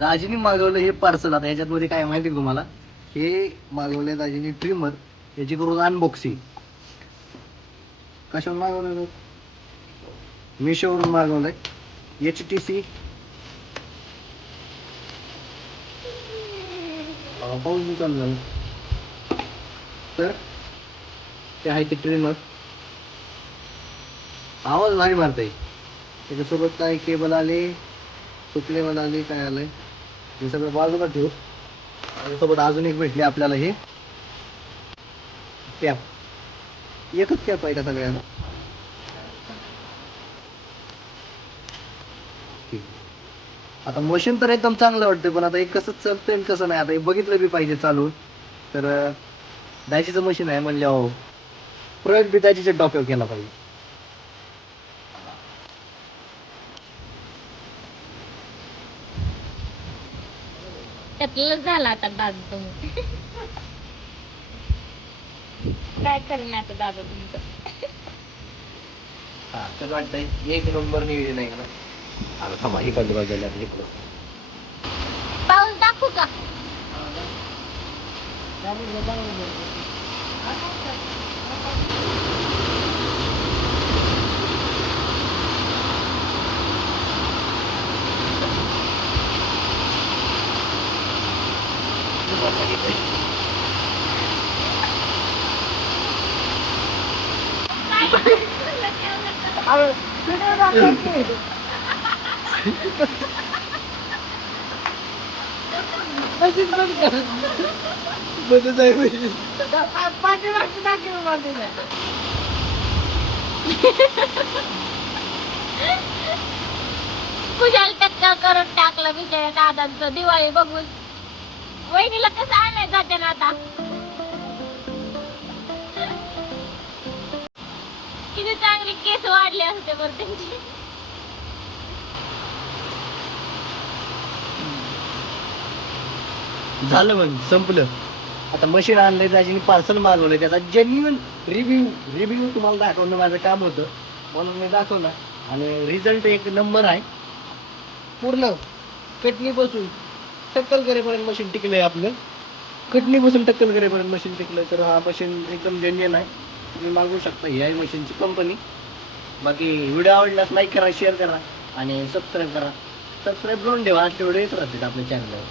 दाजीनी मागवलं हे पार्सल. आता याच्यामध्ये काय माहिती तुम्हाला, हे मागवले दाजीनी ट्रिमर. याची करून अनबॉक्सिंग. कशावर मागवलं? मिशोवरून मागवलंय. HTC पाऊस चालू तर ते आहे ते ट्रिमर. आवाज भारी मारताय. त्याच्यासोबत काय केबल आले, सुकलेबल आले, काय आलंय हे सगळं बाजूला ठेवू. त्याच्यासोबत अजून एक भेटले आपल्याला हे कॅप. एकच कॅप आहे का सगळ्यांना? आता मशीन तर एकदम चांगलं वाटतं, पण आता हे कसं चालतंय कसं नाही आता हे बघितलं बी पाहिजे चालून. तर दाजीचं मशीन आहे म्हणजे प्रयोग बी दाजीच्या डोक्यावर केला पाहिजे. त्यातलंच झालं आता दादा तुम्ही. काय करणार आता दादा तुमचं? हा तर वाटतंय एक नंबर नियोजन आहे का. आता थांबा इकडं बघायला इकडं. पाऊस दाखवू का? बंदच आहे म्हणजे. कुशाल टक्का करून टाकलं बिचाऱ्या दादांचं दिवाळी बघून. वहिनीला कसं आणायचं जाते ना आता. किती चांगली केस वाढले असते बरं त्यांची. झालं मग संपलं. आता मशीन आणलंय, दाजीने पार्सल मागवलंय, त्याचा जेन्युइन रिव्ह्यू तुम्हाला दाखवणं माझं काम होतं, म्हणून मी दाखवलं. आणि रिझल्ट एक नंबर आहे. पूर्ण कटणीपासून टक्कल करेपर्यंत मशीन टिकलंय आपलं. कटणीपासून टक्कल करेपर्यंत मशीन टिकलंय. तर हा मशीन एकदम जेन्युइन आहे. तुम्ही मागवू शकता. ही आहे मशीनची कंपनी. बाकी व्हिडिओ आवडल्यास लाईक करा, शेअर करा आणि सबस्क्राईब करा. सबस्क्राईब करून ठेवा, असे व्हिडिओ येत राहतील आपल्या चॅनलवर.